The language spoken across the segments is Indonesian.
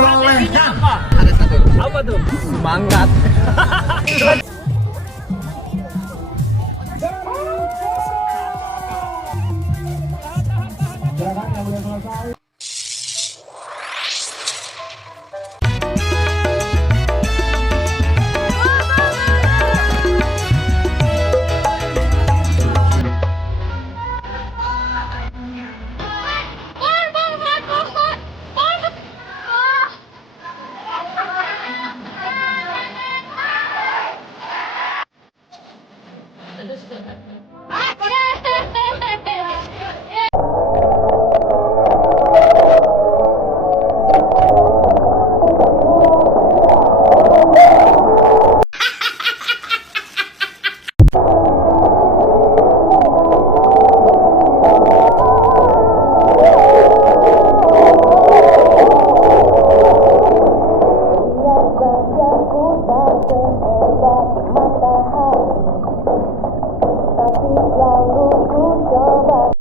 diperolehkan. Ada satu. Apa tuh? Semangat.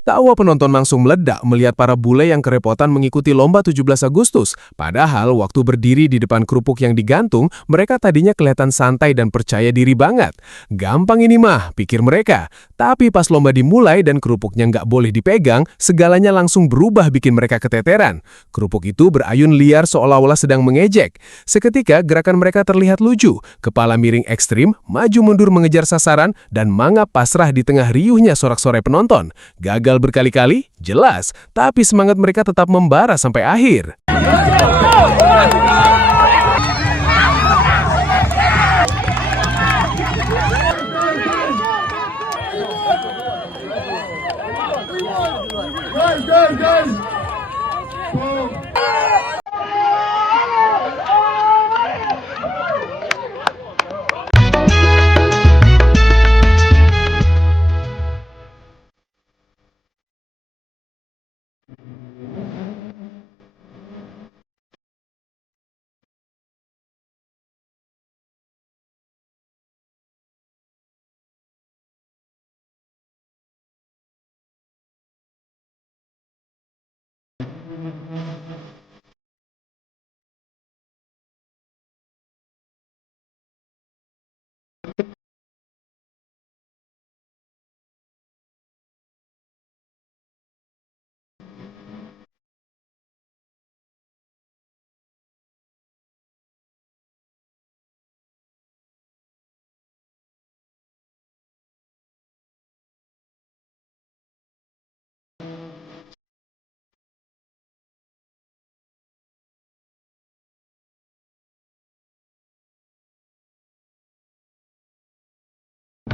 Tawa penonton langsung meledak melihat para bule yang kerepotan mengikuti lomba 17 Agustus. Padahal waktu berdiri di depan kerupuk yang digantung, mereka tadinya kelihatan santai dan percaya diri banget. Gampang ini mah, pikir mereka. Tapi pas lomba dimulai dan kerupuknya nggak boleh dipegang, segalanya langsung berubah bikin mereka keteteran. Kerupuk itu berayun liar seolah-olah sedang mengejek. Seketika gerakan mereka terlihat lucu. Kepala miring ekstrim, maju mundur mengejar sasaran, dan mangap pasrah di tengah riuhnya sorak-sorai penonton. Gagal berkali-kali, jelas, tapi semangat mereka tetap membara sampai akhir. Guys.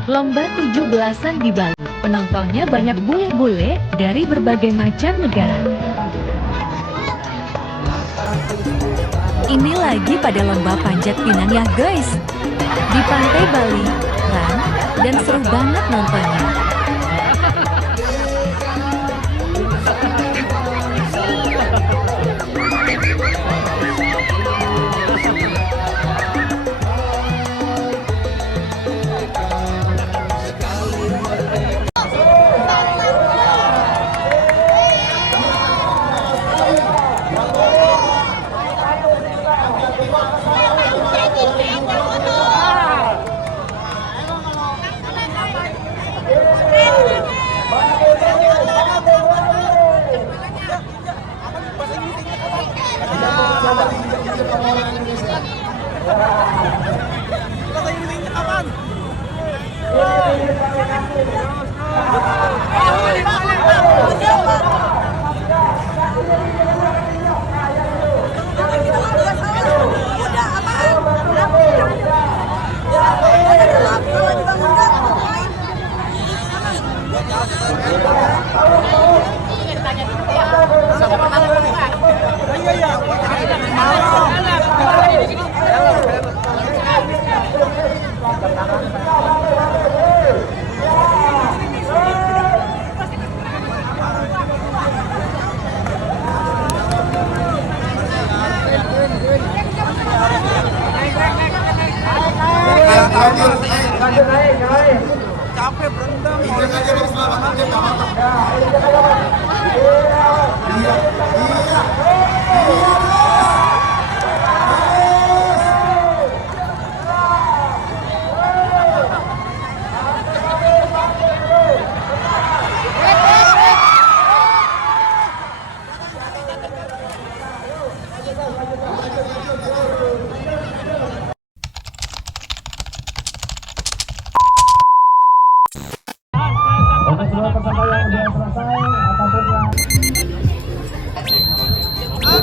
Lomba 17-an di Bali, penontonnya banyak bule-bule dari berbagai macam negara. Ini lagi pada lomba panjat pinang ya guys, di pantai Bali, Ran, dan seru banget nontonnya.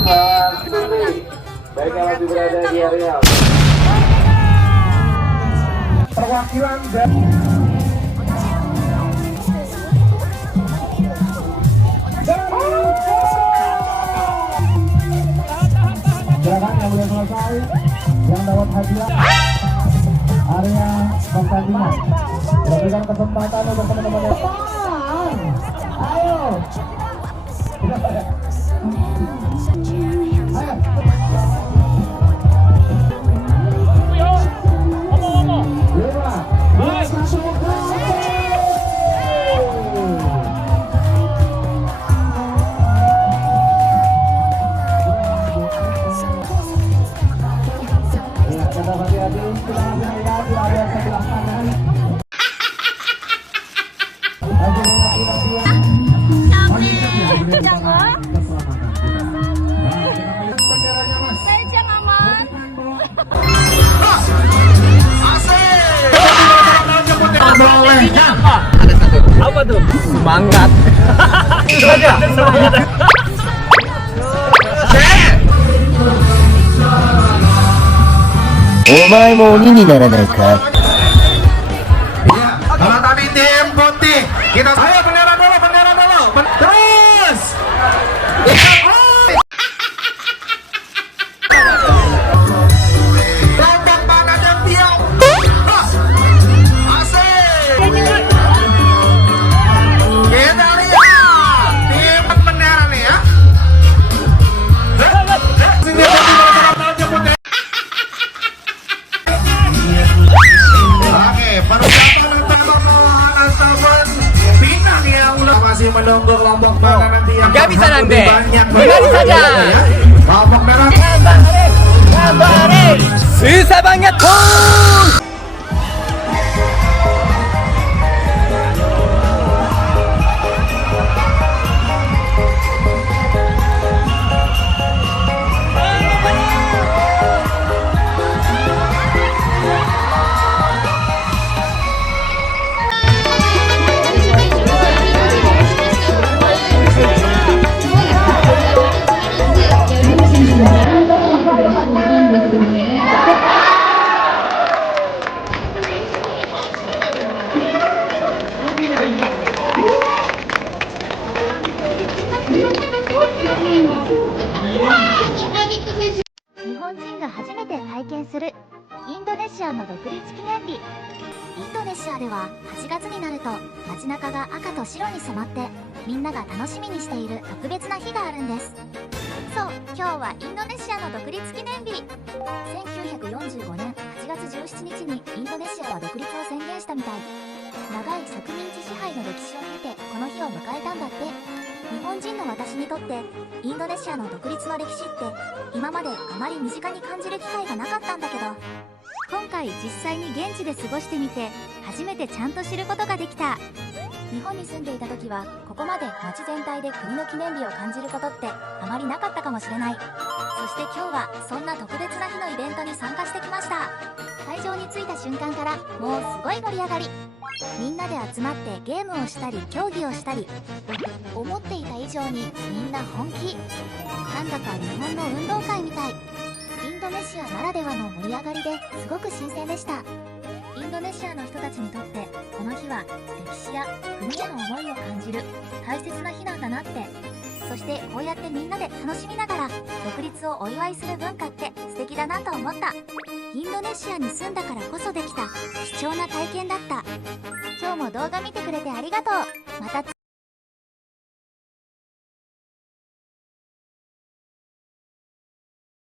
Baik yang masih berada di area perwakilan dari gerakan yang sudah selesai, yang dapat hadiah area pertandingan. Berikan kesempatan untuk teman-teman yang ayo. Apa tuh? Semangat. Itu aja. Semangat. Omae mau oni ni naranai ka? Kalau tadi tim putih, kita ayo bendera dulu. Terus. Tombak mana yang tiang? Asik. Kita lihat tim bendera nih ya. Oke, persiapan untuk pengolahan asaban Pinang yang masih menunggu kelompok mana nanti yang Nggak bisa nanti. banyak. Kembali saja. Ya. Kelompok merah. Susah banget, Bung.